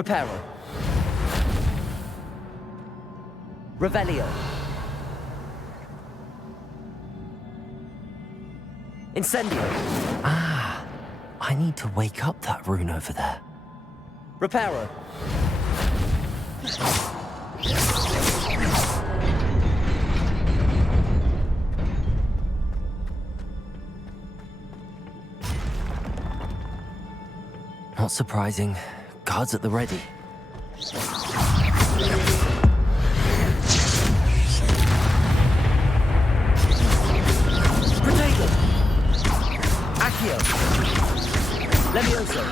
Reparo. Revelio. Incendio. Ah, I need to wake up that rune over there. Reparo. Not surprising. Guards at the ready. Protego. Accio. Levioso.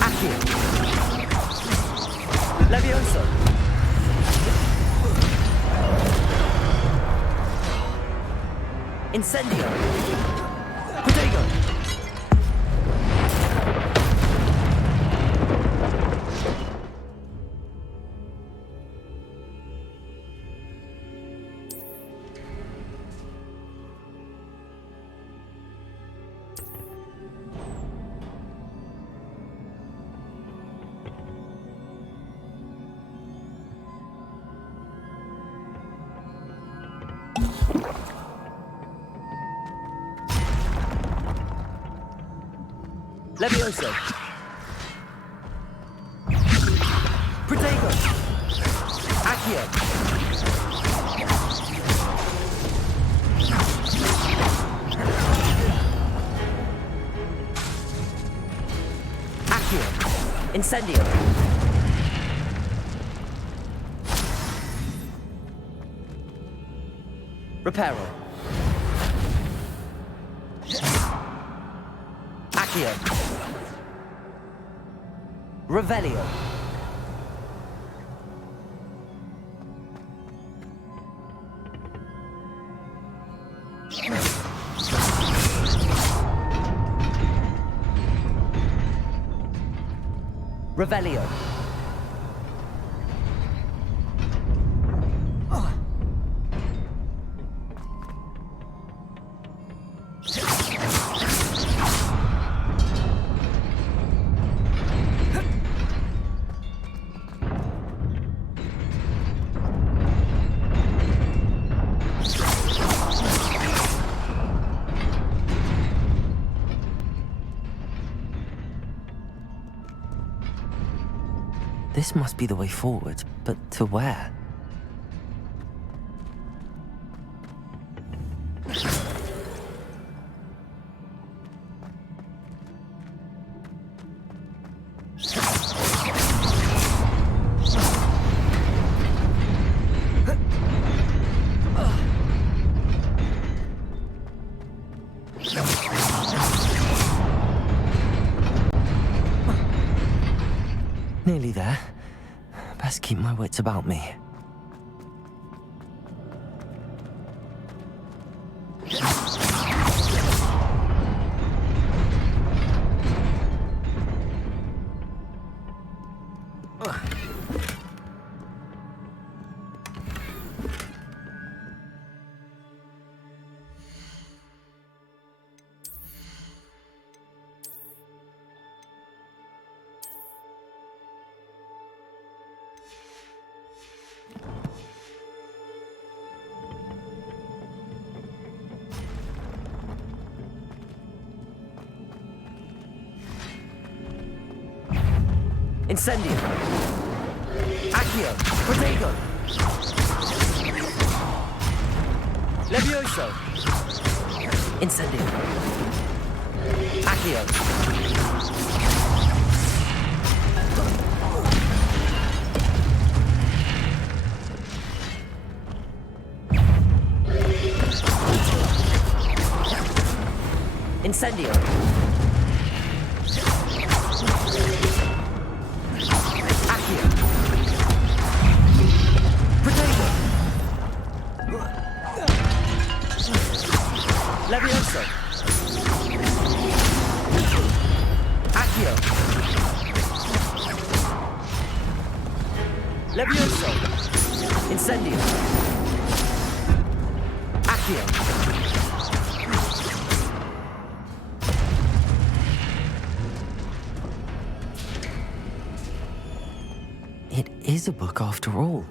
Accio. Levioso. Incendio. Protego. Levioso. Protego. Accio. Accio. Incendio. Reparo. Accio. Revelio. Revelio. This must be the way forward, but to where? Nearly there. Best keep my wits about me. Incendio. Accio. Protego. Levioso. Incendio. Accio. Incendio. Accio. Protego. Levioso. Accio. Levioso. Incendio. Accio. is a book after all.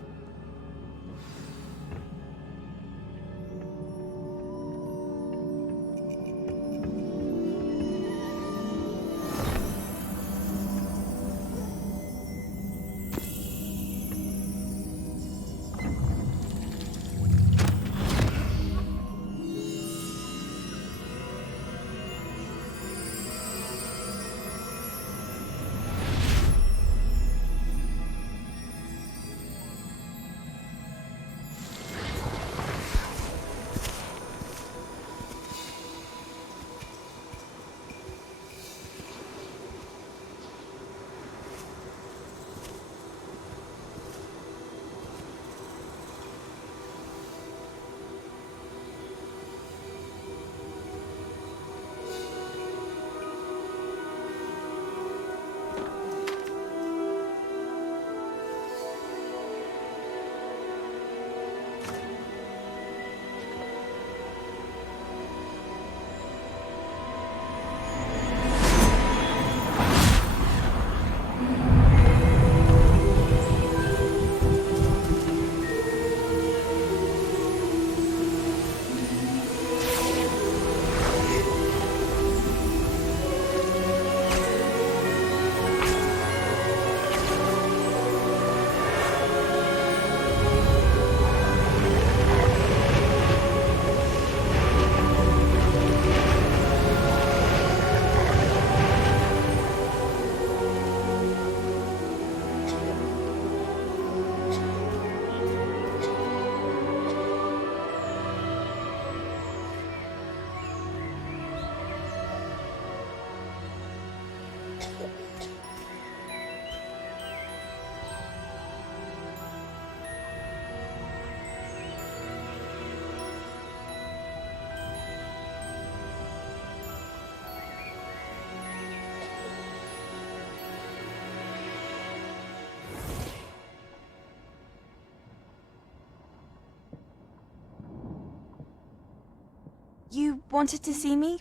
You wanted to see me?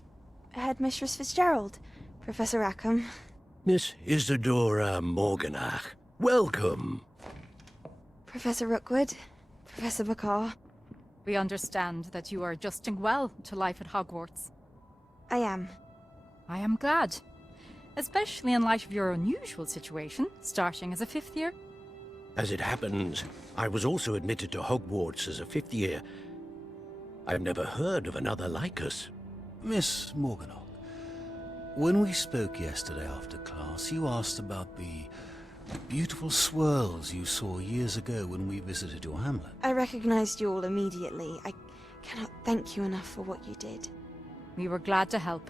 Headmistress Fitzgerald? Professor Rackham? Miss Isadora Morganach, welcome. Professor Rookwood? Professor Bakar? We understand that you are adjusting well to life at Hogwarts. I am. I am glad. Especially in light of your unusual situation, starting as a fifth year. As it happens, I was also admitted to Hogwarts as a fifth year. I've never heard of another like us. Miss Morganach, when we spoke yesterday after class, you asked about the beautiful swirls you saw years ago when we visited your hamlet. I recognized you all immediately. I cannot thank you enough for what you did. We were glad to help.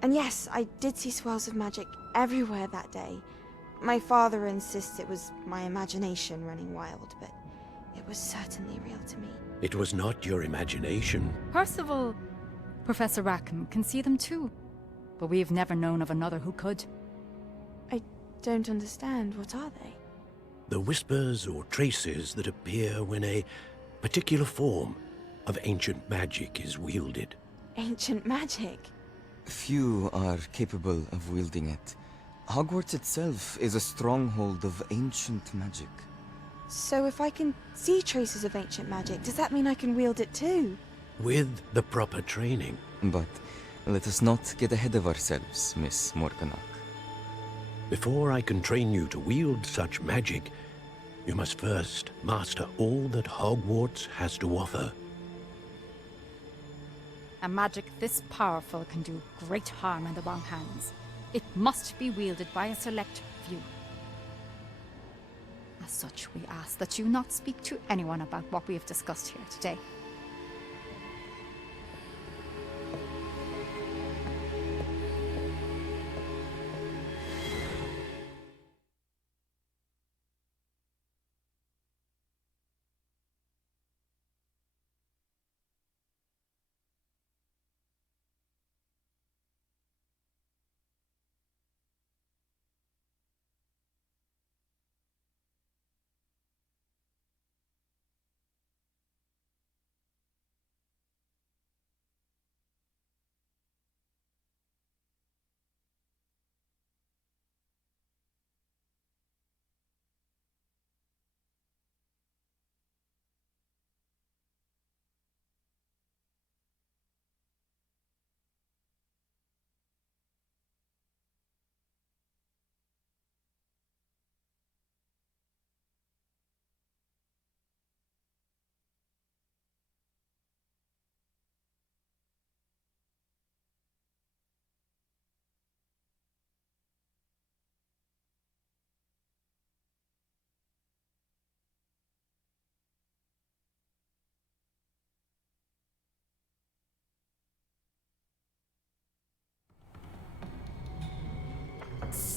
And yes, I did see swirls of magic everywhere that day. My father insists it was my imagination running wild, but it was certainly real to me. It was not your imagination. Percival, Professor Rackham can see them too. But we've never known of another who could. I don't understand. What are they? The whispers or traces that appear when a particular form of ancient magic is wielded. Ancient magic? Few are capable of wielding it. Hogwarts itself is a stronghold of ancient magic. So if I can see traces of ancient magic, does that mean I can wield it too? With the proper training. But let us not get ahead of ourselves, Miss Morganach. Before I can train you to wield such magic, you must first master all that Hogwarts has to offer. A magic this powerful can do great harm in the wrong hands. It must be wielded by a select few. As such, we ask that you not speak to anyone about what we have discussed here today.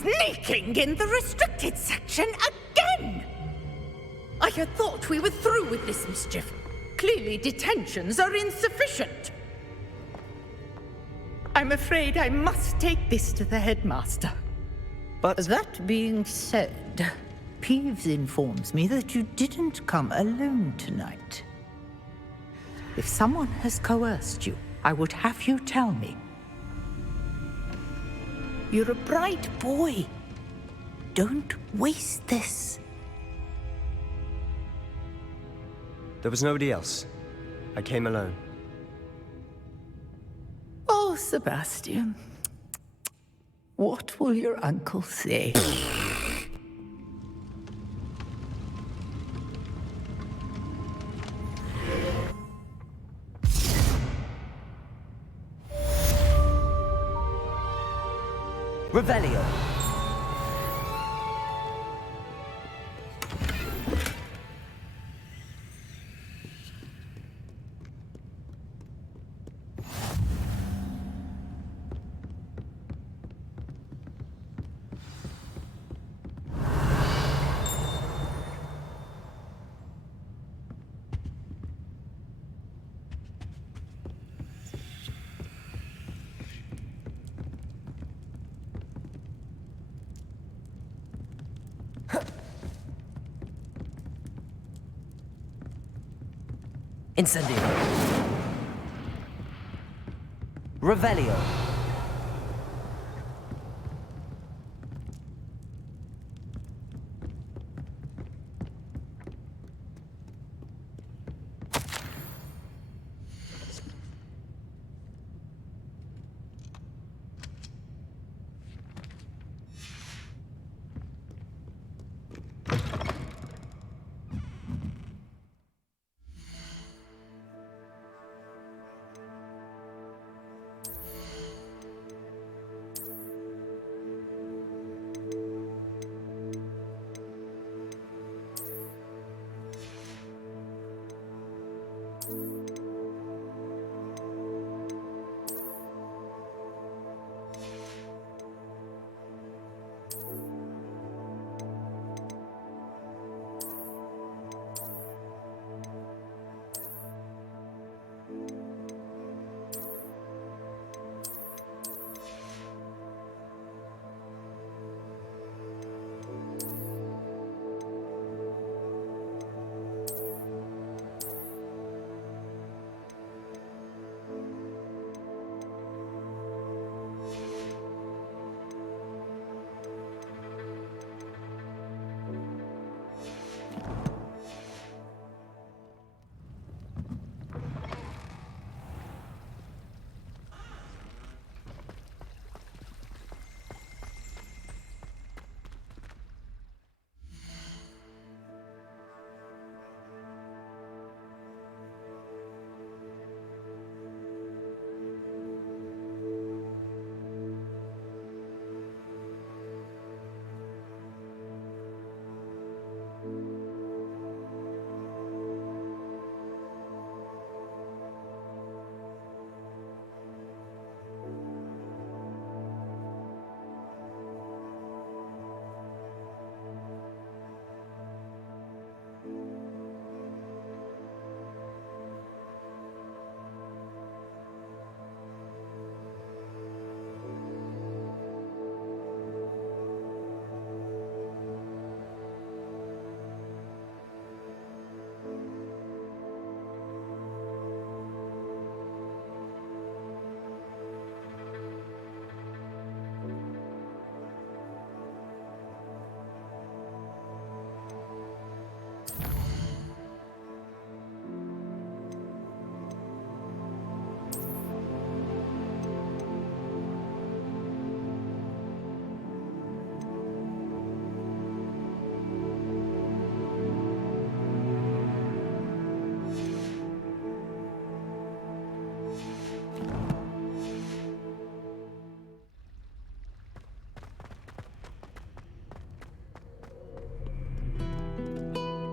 Sneaking in the restricted section again! I had thought we were through with this mischief. Clearly detentions are insufficient. I'm afraid I must take this to the headmaster. But that being said, Peeves informs me that you didn't come alone tonight. If someone has coerced you, I would have you tell me. You're a bright boy. Don't waste this. There was nobody else. I came alone. Oh, Sebastian. What will your uncle say? Revelio. Incendio. Revelio.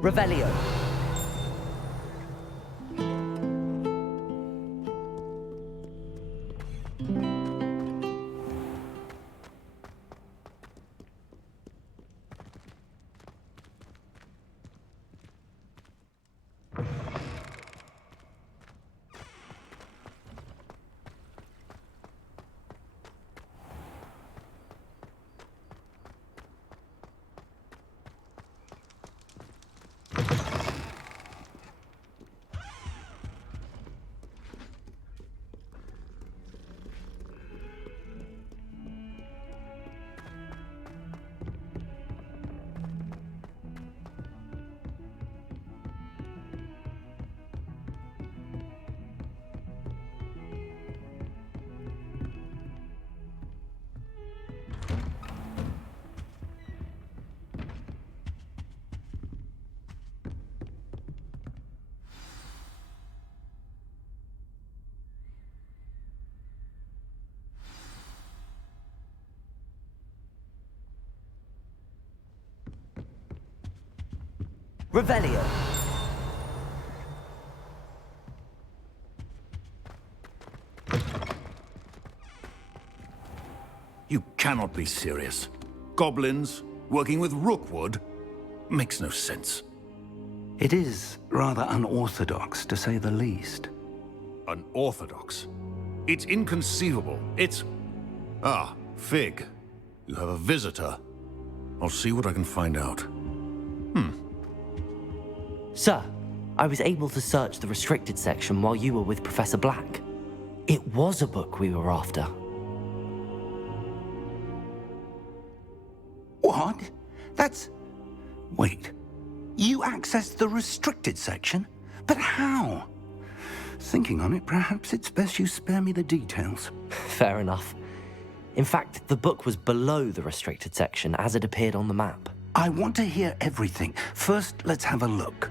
Revelio. Revelio. You cannot be serious. Goblins working with Rookwood? Makes no sense. It is rather unorthodox, to say the least. Unorthodox? It's inconceivable. It's... Ah, Fig. You have a visitor. I'll see what I can find out. Sir, I was able to search the restricted section while you were with Professor Black. It was a book we were after. What? That's... Wait. You accessed the restricted section? But how? Thinking on it, perhaps it's best you spare me the details. Fair enough. In fact, the book was below the restricted section as it appeared on the map. I want to hear everything. First, let's have a look.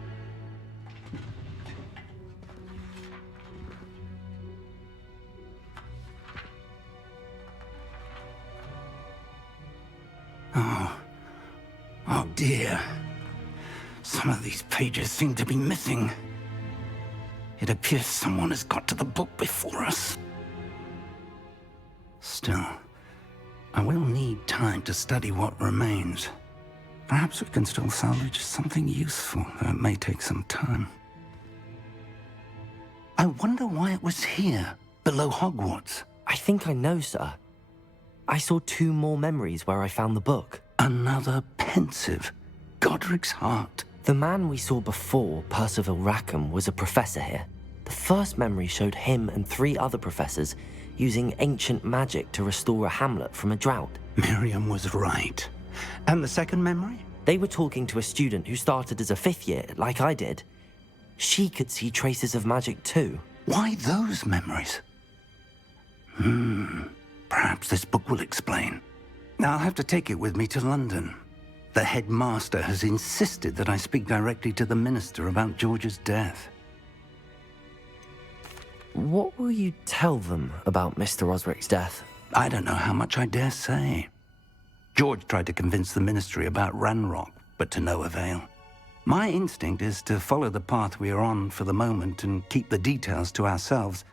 Oh dear. Some of these pages seem to be missing. It appears someone has got to the book before us. Still, I will need time to study what remains. Perhaps we can still salvage something useful, though it may take some time. I wonder why it was here, below Hogwarts. I think I know, sir. I saw 2 more memories where I found the book. Another pensive. Godric's heart. The man we saw before, Percival Rackham, was a professor here. The first memory showed him and 3 other professors using ancient magic to restore a hamlet from a drought. Miriam was right. And the second memory? They were talking to a student who started as a 5th year, like I did. She could see traces of magic too. Why those memories? Perhaps this book will explain. Now I'll have to take it with me to London. The headmaster has insisted that I speak directly to the minister about George's death. What will you tell them about Mr. Osric's death? I don't know how much I dare say. George tried to convince the ministry about Ranrock, but to no avail. My instinct is to follow the path we are on for the moment and keep the details to ourselves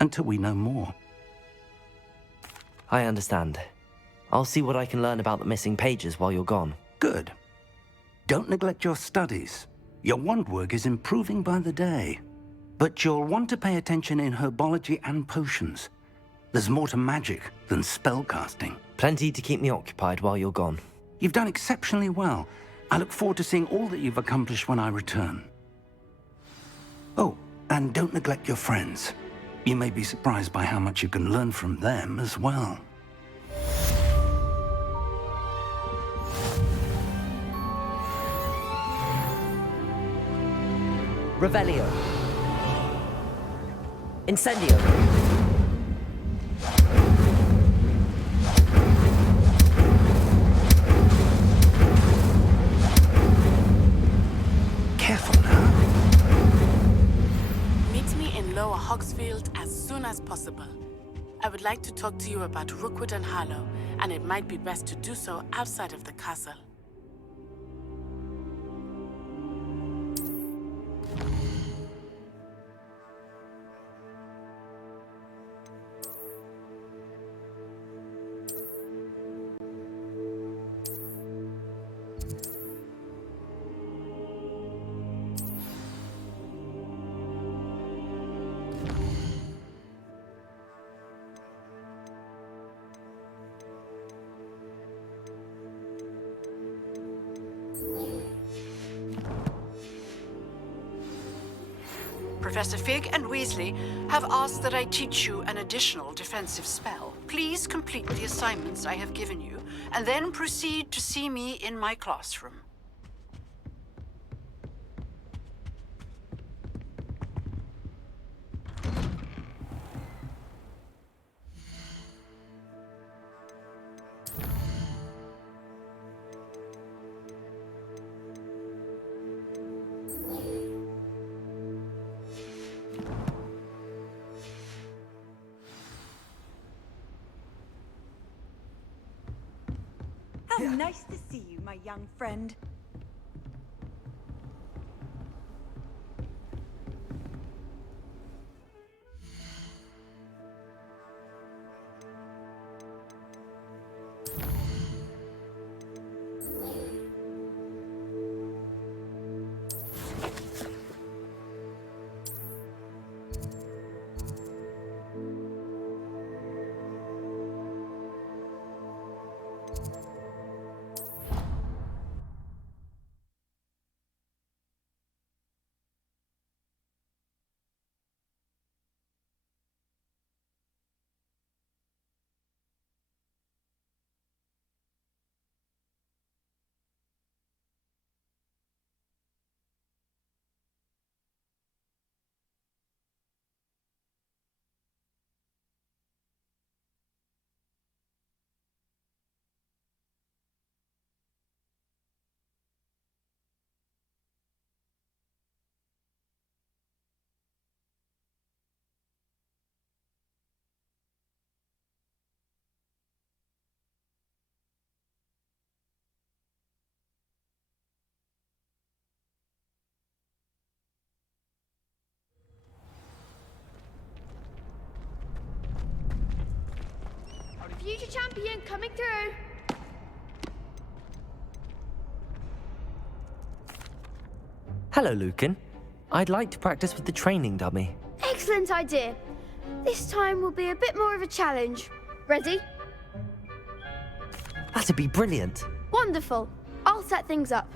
until we know more. I understand. I'll see what I can learn about the missing pages while you're gone. Good. Don't neglect your studies. Your wand work is improving by the day. But you'll want to pay attention in herbology and potions. There's more to magic than spellcasting. Plenty to keep me occupied while you're gone. You've done exceptionally well. I look forward to seeing all that you've accomplished when I return. Oh, and don't neglect your friends. You may be surprised by how much you can learn from them as well. Revelio. Incendio. Careful now. Meet me in Lower Hogsfield as soon as possible. I would like to talk to you about Rookwood and Harlow, and it might be best to do so outside of the castle. Professor Fig and Weasley have asked that I teach you an additional defensive spell. Please complete the assignments I have given you, and then proceed to see me in my classroom. How nice to see you, my young friend. coming through. Hello, Lucan. I'd like to practice with the training dummy. Excellent idea. This time will be a bit more of a challenge. Ready? That'd be brilliant. Wonderful. I'll set things up.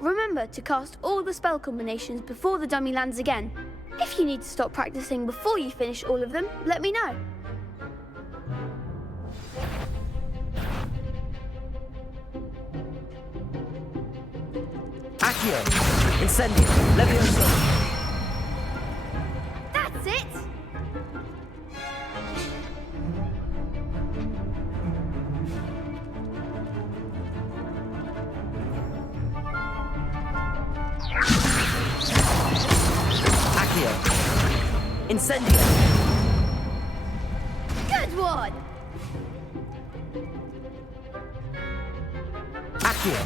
Remember to cast all the spell combinations before the dummy lands again. If you need to stop practicing before you finish all of them, let me know. Accio! Incendio! Levioso! That's it! Accio! Incendio! Good one! Accio!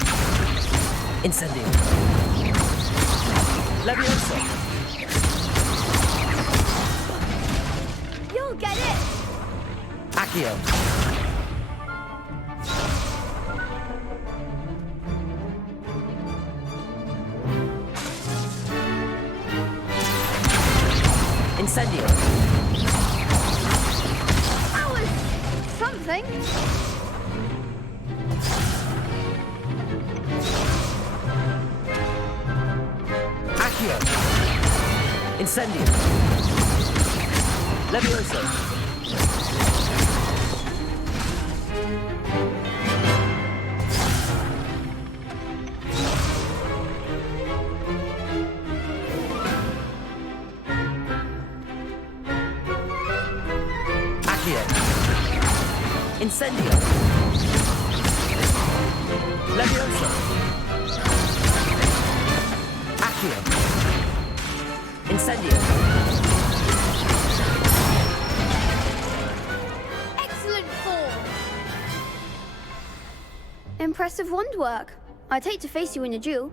Incendio! Levioso! You'll get it! Accio! Incendio! That was something. Accio! Incendio! Levioso! Accio! Incendio! Levioso! Accio! Incendio! Excellent form. Impressive wand work. I'd hate to face you in a duel.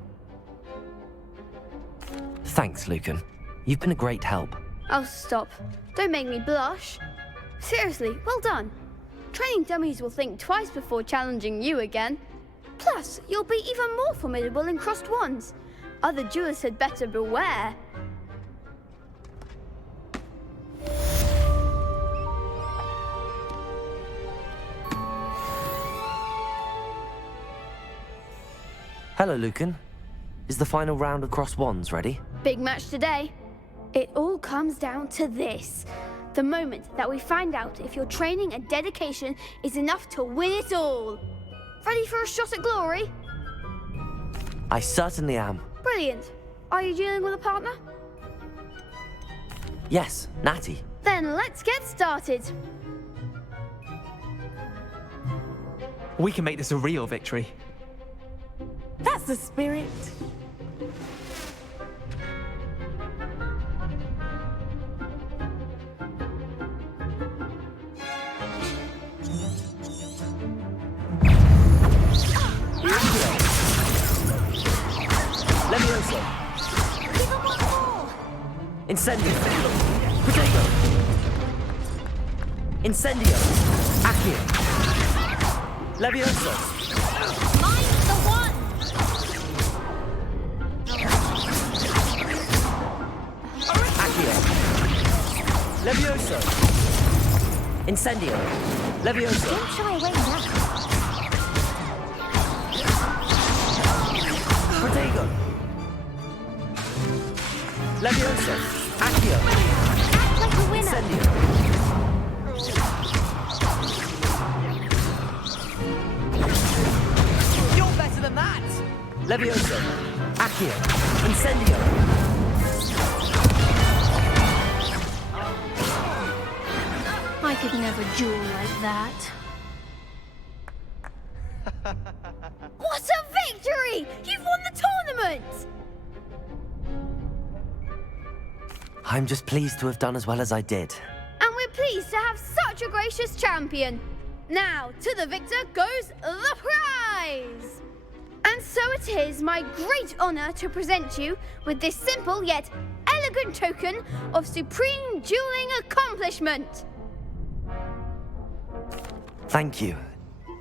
Thanks, Lucan. You've been a great help. Oh, stop. Don't make me blush. Seriously, well done. Training dummies will think twice before challenging you again. Plus, you'll be even more formidable in crossed wands. Other duelists had better beware. Hello, Lucan. Is the final round of crossed wands ready? Big match today. It all comes down to this. The moment that we find out if your training and dedication is enough to win it all. Ready for a shot at glory? I certainly am. Brilliant. Are you dealing with a partner? Yes, Natty. Then let's get started. We can make this a real victory. That's the spirit. Levioso! Incendio! Potato! Incendio! Accio! Levioso! Mine's the one! Accio! Levioso! Incendio! Levioso! Don't shy away now. Protego! Levioso! Accio! Act like a winner. Incendio! You're better than that! Levioso! Accio! Incendio! I could never duel like that. What a victory! You've won the tournament! I'm just pleased to have done as well as I did. And we're pleased to have such a gracious champion. Now, to the victor goes the prize! And so it is my great honor to present you with this simple yet elegant token of supreme dueling accomplishment. Thank you.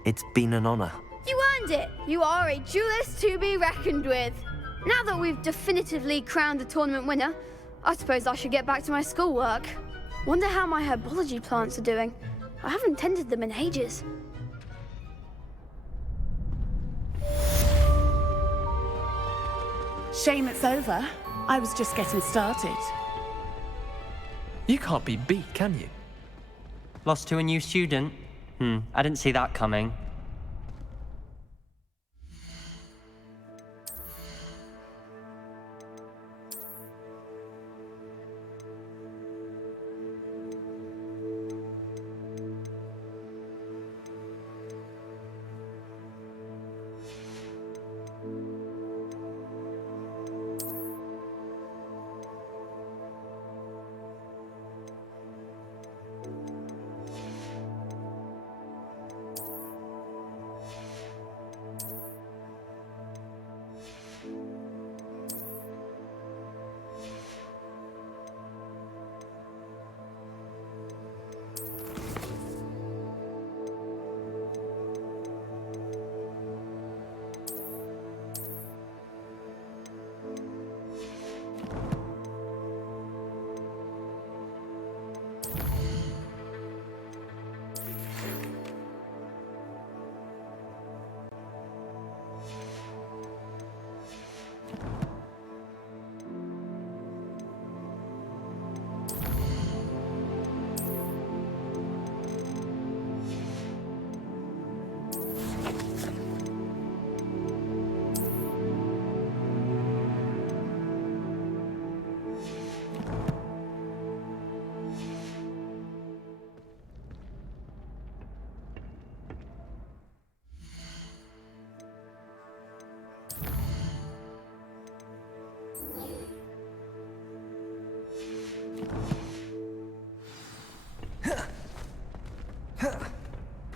It's been an honor. You earned it! You are a duelist to be reckoned with. Now that we've definitively crowned the tournament winner, I suppose I should get back to my schoolwork. Wonder how my herbology plants are doing. I haven't tended them in ages. Shame it's over. I was just getting started. You can't be beat, can you? Lost to a new student? I didn't see that coming.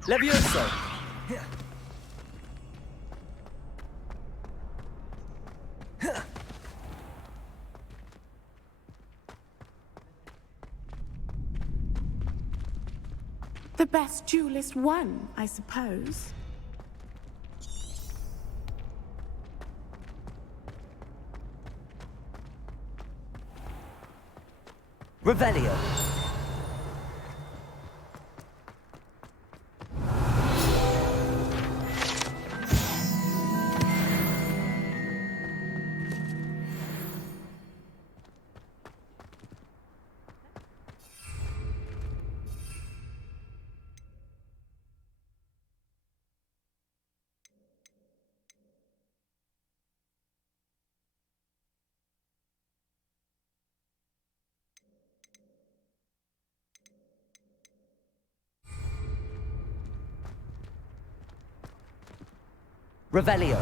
Levioso! The best duelist won, I suppose. Revelio. Revelio.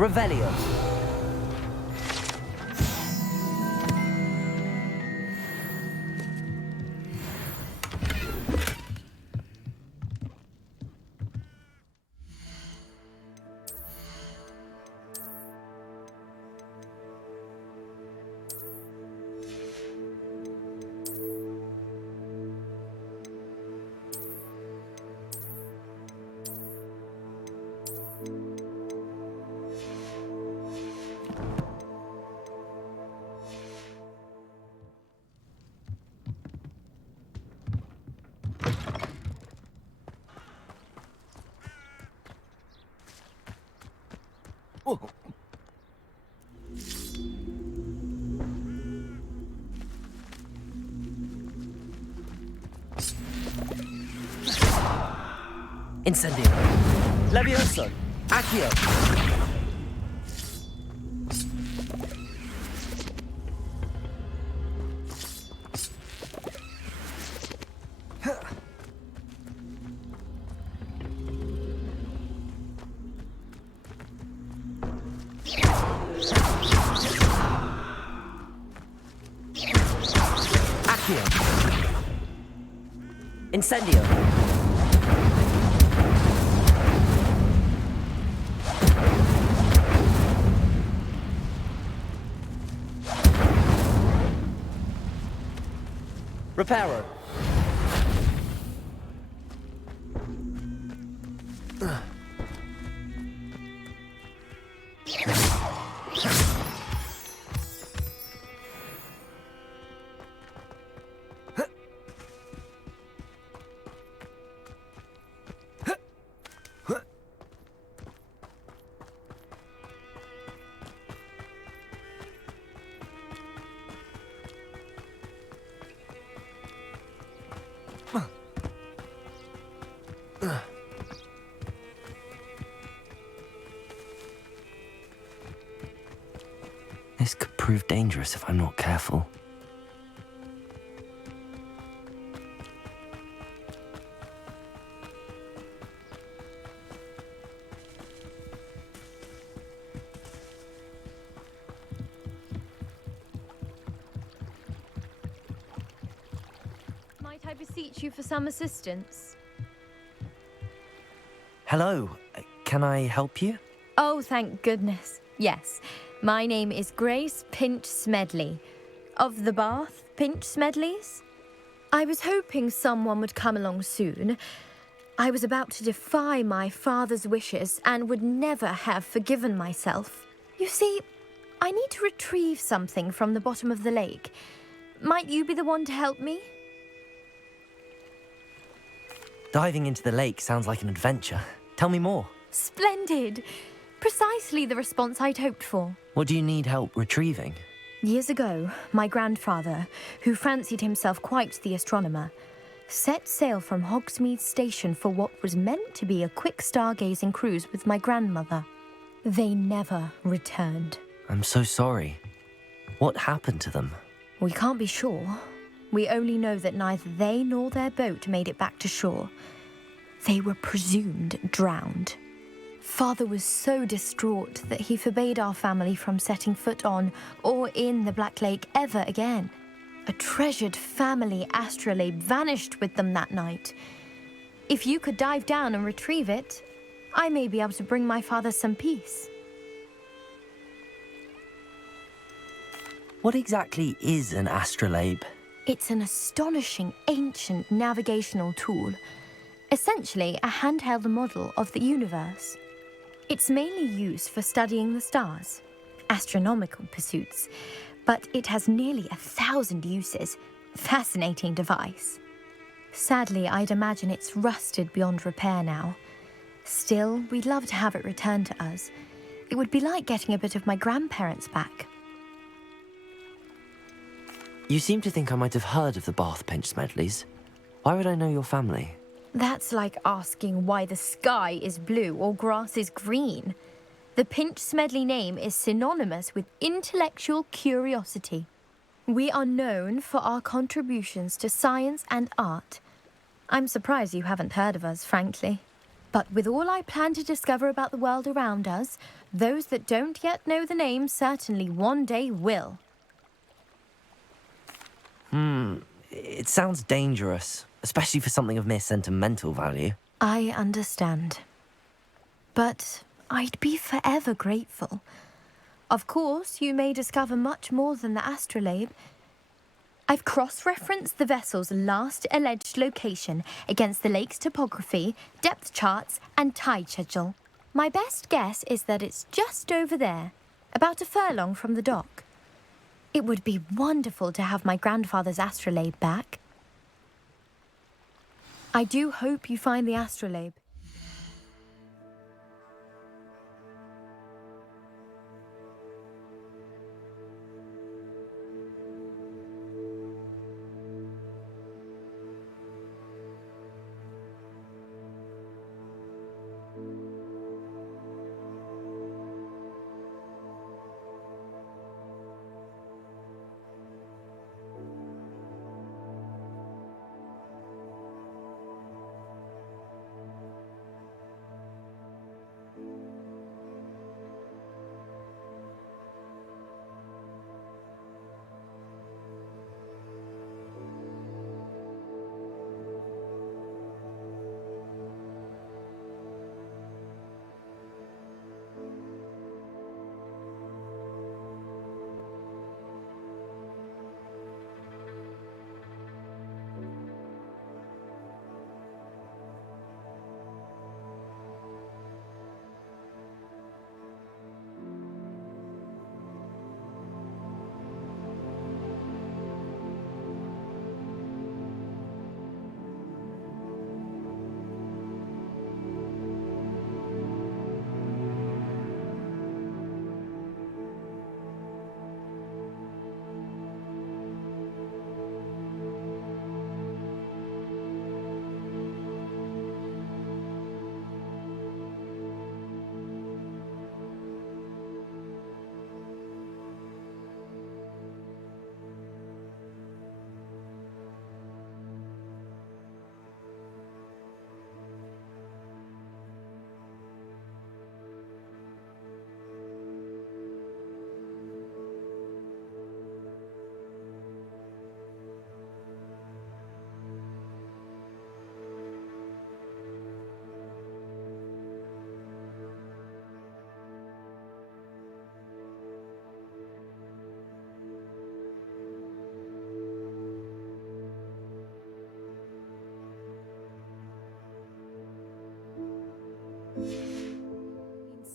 Revelio. Incendio. Levioso. Accio. Accio. Incendio. Reparo. This could prove dangerous if I'm not careful. Might I beseech you for some assistance? Hello, can I help you? Oh, thank goodness. Yes. My name is Grace Pinch Smedley, of the Bath Pinch Smedleys. I was hoping someone would come along soon. I was about to defy my father's wishes and would never have forgiven myself. You see, I need to retrieve something from the bottom of the lake. Might you be the one to help me? Diving into the lake sounds like an adventure. Tell me more. Splendid! Precisely the response I'd hoped for. What do you need help retrieving? Years ago, my grandfather, who fancied himself quite the astronomer, set sail from Hogsmeade Station for what was meant to be a quick stargazing cruise with my grandmother. They never returned. I'm so sorry. What happened to them? We can't be sure. We only know that neither they nor their boat made it back to shore. They were presumed drowned. Father was so distraught that he forbade our family from setting foot on or in the Black Lake ever again. A treasured family astrolabe vanished with them that night. If you could dive down and retrieve it, I may be able to bring my father some peace. What exactly is an astrolabe? It's an astonishing ancient navigational tool, essentially a handheld model of the universe. It's mainly used for studying the stars, astronomical pursuits, but it has nearly 1,000 uses. Fascinating device. Sadly, I'd imagine it's rusted beyond repair now. Still, we'd love to have it returned to us. It would be like getting a bit of my grandparents back. You seem to think I might have heard of the Bath Pinch Smedleys. Why would I know your family? That's like asking why the sky is blue or grass is green. The Pinch Smedley name is synonymous with intellectual curiosity. We are known for our contributions to science and art. I'm surprised you haven't heard of us, frankly. But with all I plan to discover about the world around us, Those that don't yet know the name certainly one day will. It sounds dangerous, especially for something of mere sentimental value. I understand. But I'd be forever grateful. Of course, you may discover much more than the astrolabe. I've cross-referenced the vessel's last alleged location against the lake's topography, depth charts, and tide schedule. My best guess is that it's just over there, about a furlong from the dock. It would be wonderful to have my grandfather's astrolabe back. I do hope you find the astrolabe.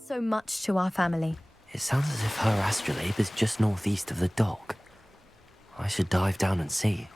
So much to our family. It sounds as if her astrolabe is just northeast of the dock. I should dive down and see.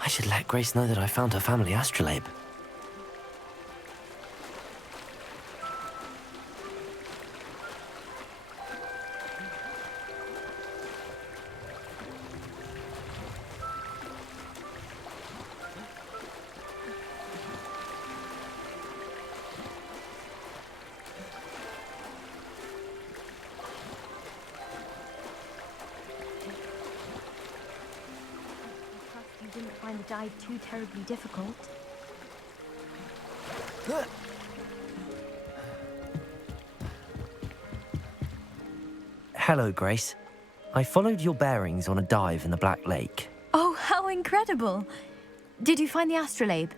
I should let Grace know that I found her family astrolabe. You didn't find the dive too terribly difficult. Hello, Grace. I followed your bearings on a dive in the Black Lake. Oh, how incredible! Did you find the astrolabe?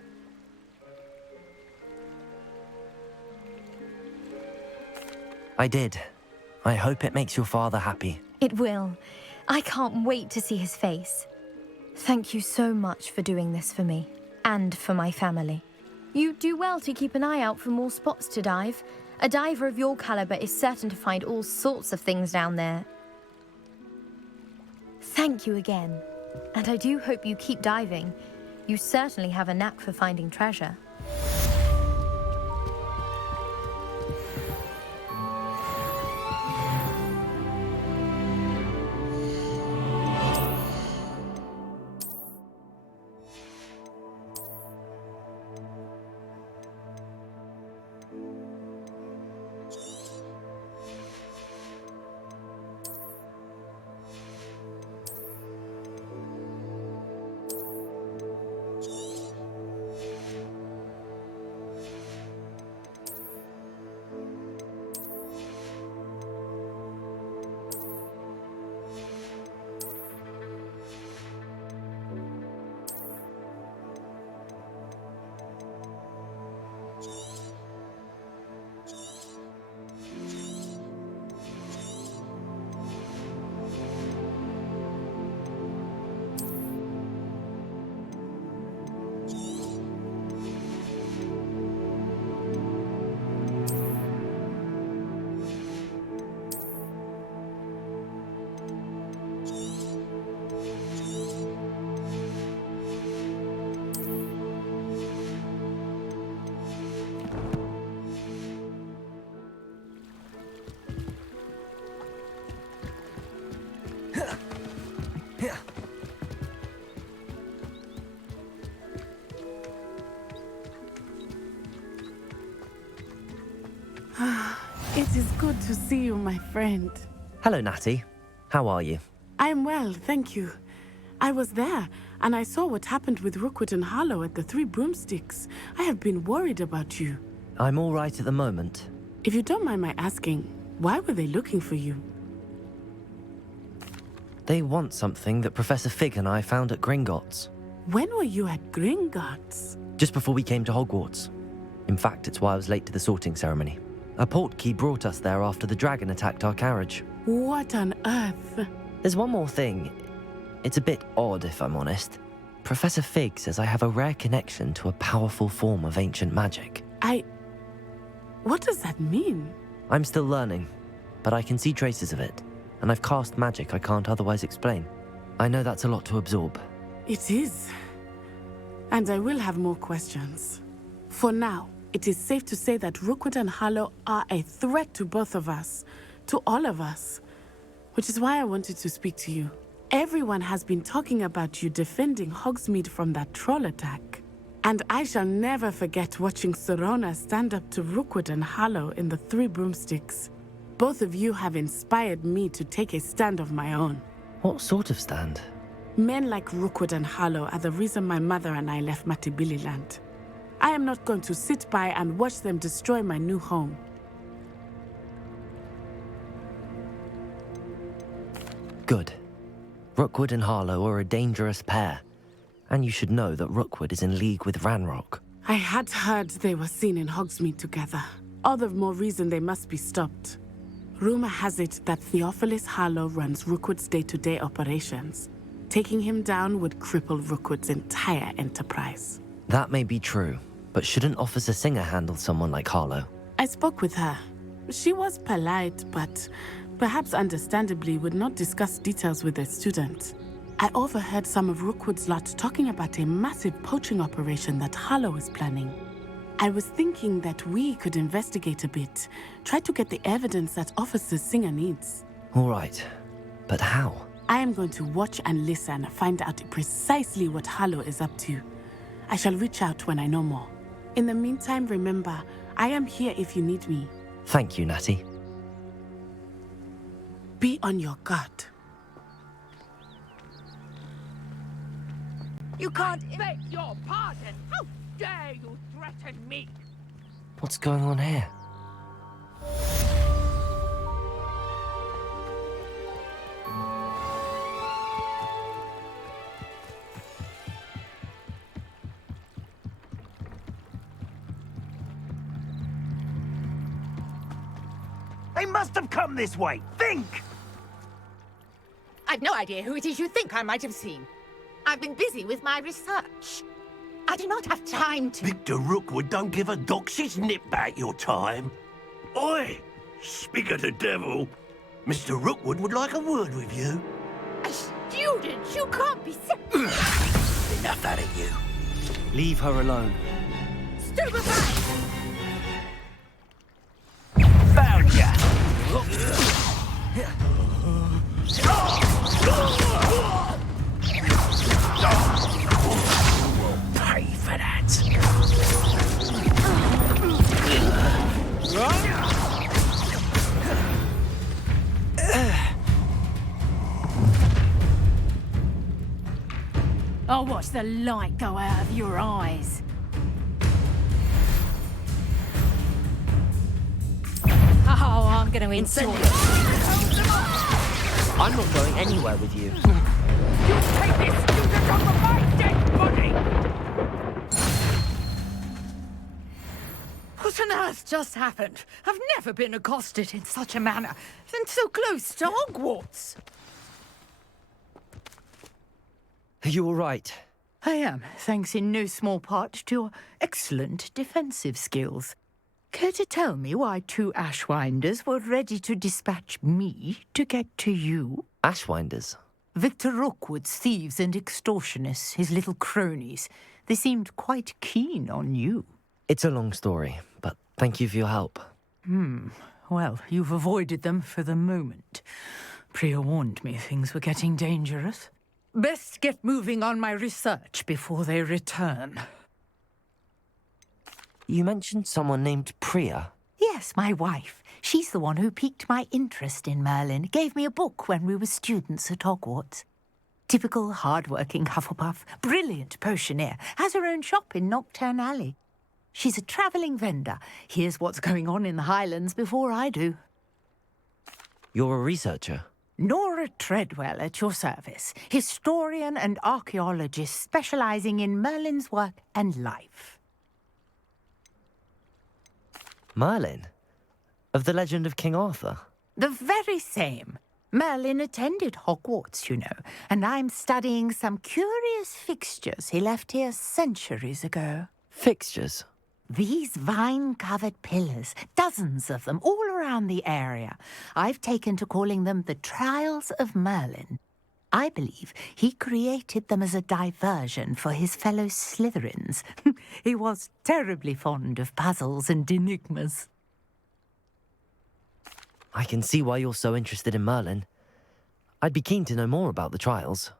I did. I hope it makes your father happy. It will. I can't wait to see his face. Thank you so much for doing this for me, and for my family. You do well to keep an eye out for more spots to dive. A diver of your caliber is certain to find all sorts of things down there. Thank you again, and I do hope you keep diving. You certainly have a knack for finding treasure. It is good to see you, my friend. Hello, Natty. How are you? I am well, thank you. I was there, and I saw what happened with Rookwood and Harlow at the Three Broomsticks. I have been worried about you. I'm all right at the moment. If you don't mind my asking, why were they looking for you? They want something that Professor Fig and I found at Gringotts. When were you at Gringotts? Just before we came to Hogwarts. In fact, it's why I was late to the sorting ceremony. A portkey brought us there after the dragon attacked our carriage. What on earth? There's one more thing. It's a bit odd, if I'm honest. Professor Fig says I have a rare connection to a powerful form of ancient magic. What does that mean? I'm still learning, but I can see traces of it, and I've cast magic I can't otherwise explain. I know that's a lot to absorb. It is. And I will have more questions. For now, it is safe to say that Rookwood and Harlow are a threat to both of us, to all of us, which is why I wanted to speak to you. Everyone has been talking about you defending Hogsmeade from that troll attack. And I shall never forget watching Sirona stand up to Rookwood and Harlow in the Three Broomsticks. Both of you have inspired me to take a stand of my own. What sort of stand? Men like Rookwood and Harlow are the reason my mother and I left Matabeleland. I am not going to sit by and watch them destroy my new home. Good. Rookwood and Harlow are a dangerous pair. And you should know that Rookwood is in league with Ranrock. I had heard they were seen in Hogsmeade together. All the more reason they must be stopped. Rumor has it that Theophilus Harlow runs Rookwood's day-to-day operations. Taking him down would cripple Rookwood's entire enterprise. That may be true, but shouldn't Officer Singer handle someone like Harlow? I spoke with her. She was polite, but perhaps understandably would not discuss details with a student. I overheard some of Rookwood's lot talking about a massive poaching operation that Harlow is planning. I was thinking that we could investigate a bit, try to get the evidence that Officer Singer needs. All right, but how? I am going to watch and listen, find out precisely what Harlow is up to. I shall reach out when I know more. In the meantime, remember, I am here if you need me. Thank you, Natty. Be on your guard. You can't beg your pardon! How dare you threaten me? What's going on here? They must have come this way. Think! I've no idea who it is you think I might have seen. I've been busy with my research. I do not have time to... Victor Rookwood don't give a doxy's nip back your time. Oi! Speak of the devil. Mr. Rookwood would like a word with you. A student? You can't be... Enough out of you. Leave her alone. Stupefy! Found ya! Pay for that. I'll watch the light go out of your eyes. Oh, I'm going to enjoy it. I'm not going anywhere with you. You take this student off of my dead body! What on earth just happened? I've never been accosted in such a manner, and so close to Hogwarts. Are you all right? I am, thanks in no small part to your excellent defensive skills. Care to tell me why two Ashwinders were ready to dispatch me to get to you? Ashwinders? Victor Rookwood's thieves and extortionists, his little cronies. They seemed quite keen on you. It's a long story, but thank you for your help. Well, you've avoided them for the moment. Priya warned me things were getting dangerous. Best get moving on my research before they return. You mentioned someone named Priya. Yes, my wife. She's the one who piqued my interest in Merlin. Gave me a book when we were students at Hogwarts. Typical hard-working Hufflepuff, brilliant potioneer, has her own shop in Knockturn Alley. She's a travelling vendor. Hears what's going on in the Highlands before I do. You're a researcher? Nora Treadwell at your service. Historian and archaeologist specialising in Merlin's work and life. Merlin? Of the legend of King Arthur? The very same. Merlin attended Hogwarts, you know, and I'm studying some curious fixtures he left here centuries ago. Fixtures? These vine-covered pillars, dozens of them, all around the area. I've taken to calling them the Trials of Merlin. I believe he created them as a diversion for his fellow Slytherins. He was terribly fond of puzzles and enigmas. I can see why you're so interested in Merlin. I'd be keen to know more about the trials.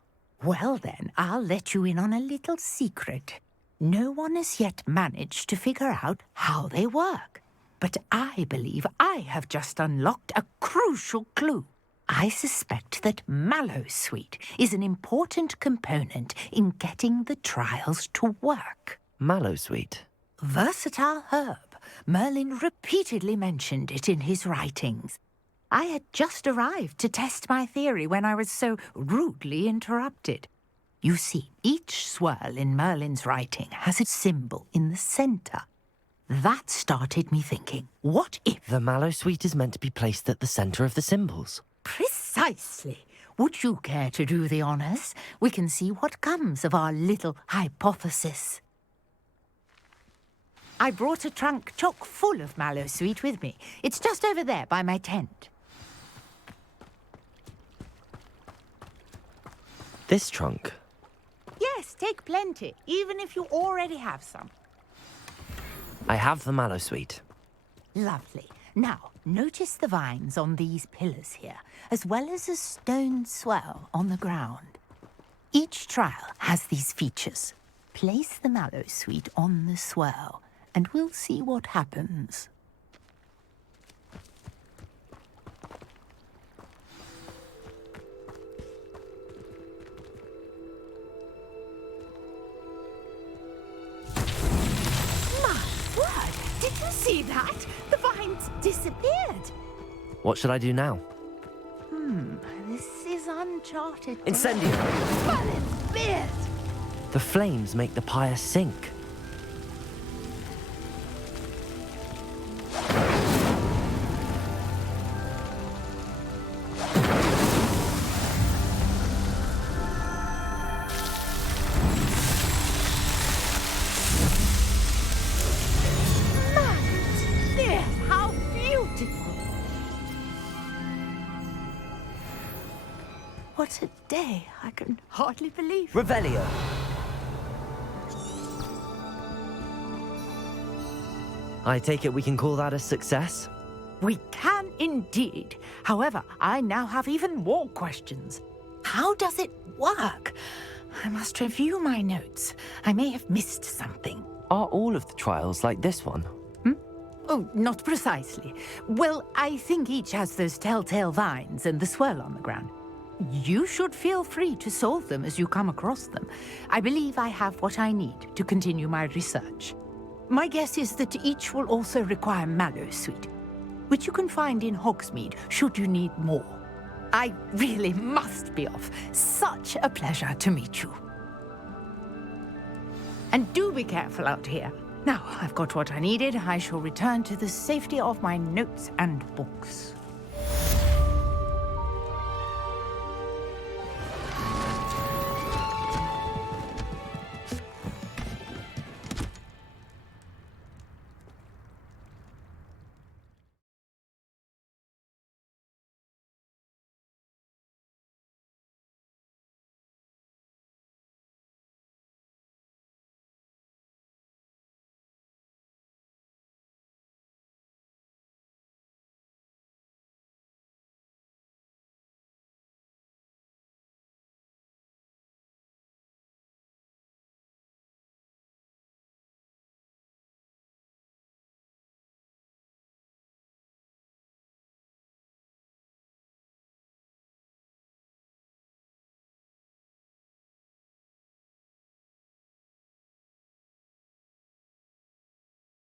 Well then, I'll let you in on a little secret. No one has yet managed to figure out how they work. But I believe I have just unlocked a crucial clue. I suspect that Mallowsweet is an important component in getting the trials to work. Mallowsweet? Versatile herb. Merlin repeatedly mentioned it in his writings. I had just arrived to test my theory when I was so rudely interrupted. You see, each swirl in Merlin's writing has a symbol in the center. That started me thinking, what if... The Mallowsweet is meant to be placed at the center of the symbols. Precisely. Would you care to do the honors? We can see what comes of our little hypothesis. I brought a trunk chock full of Mallowsweet with me. It's just over there by my tent. This trunk? Yes, take plenty, even if you already have some. I have the Mallowsweet. Lovely. Now, notice the vines on these pillars here, as well as a stone swell on the ground. Each trial has these features. Place the Mallowsweet on the swell, and we'll see what happens. Did you see that? The vines disappeared. What should I do now? This is uncharted. Incendio! Merlin's beard! The flames make the pyre sink. What a day. I can hardly believe. Revelio. I take it we can call that a success? We can indeed. However, I now have even more questions. How does it work? I must review my notes. I may have missed something. Are all of the trials like this one? Oh, not precisely. Well, I think each has those telltale vines and the swirl on the ground. You should feel free to solve them as you come across them. I believe I have what I need to continue my research. My guess is that each will also require Mallowsweet, which you can find in Hogsmeade should you need more. I really must be off. Such a pleasure to meet you. And do be careful out here. Now, I've got what I needed. I shall return to the safety of my notes and books.